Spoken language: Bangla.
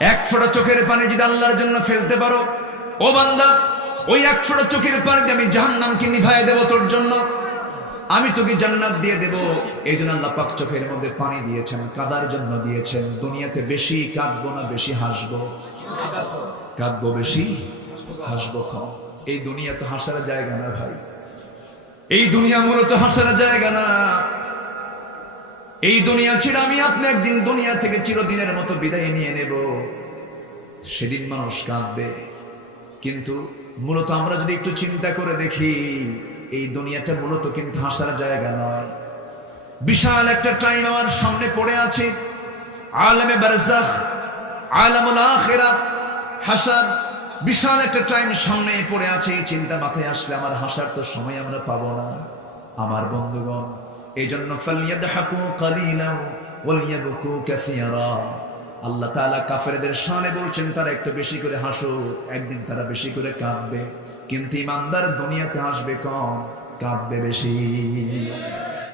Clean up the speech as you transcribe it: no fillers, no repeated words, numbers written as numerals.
এক ফোঁটা চোখের পানি যদি আল্লাহর জন্য ফেলতে পারো, ও বান্দা, ওই এক ফোঁটা চোখের পানিতে আমি জাহান্নামকে নিভাইয়া দেব তোর জন্য, আমি তোকে জান্নাত দিয়ে দেব। এই জন্য আল্লাহ পাক চোখের মধ্যে পানি দিয়েছেন, কাদার জন্য দিয়েছেন। দুনিয়াতে বেশি কাঁদবো না বেশি হাসবো? কাঁদবো বেশি, হাসবো কম। এই দুনিয়া তো হাসার জায়গা না ভাই, এই দুনিয়া মূলত হাসার জায়গা না। এই দুনিয়া ছেড়ে আমি আপনি একদিন দুনিয়া থেকে চিরদিনের মতো বিদায় নিয়ে নেব, সেদিন মানুষ কাঁদবে। কিন্তু মূলত আমরা যদি একটু চিন্তা করে দেখি, এই দুনিয়াটা মূলত কিন্তু হাসার জায়গা নয়। বিশাল একটা টাইম আমার সামনে পড়ে আছে, আলামে বারজাখ, আলামুল আখিরাহ, হাসার। বিশাল একটা টাইম সামনে পড়ে আছে। এই চিন্তা মাথায় আসলে আমার হাসার তো সময় আমরা পাবো না আমার বন্ধুগণ। এই জন্য ফালইয়াদহাকু কালিলান ওয়ালইয়াবকু কাসীরা। আল্লাহ তাআলা কাফেরদের শানে বলছেন, তারা একটু বেশি করে হাসো, একদিন তারা বেশি করে কাঁদবে। কিন্তু ইমানদার দুনিয়াতে হাসবে কম, কাঁদবে বেশি।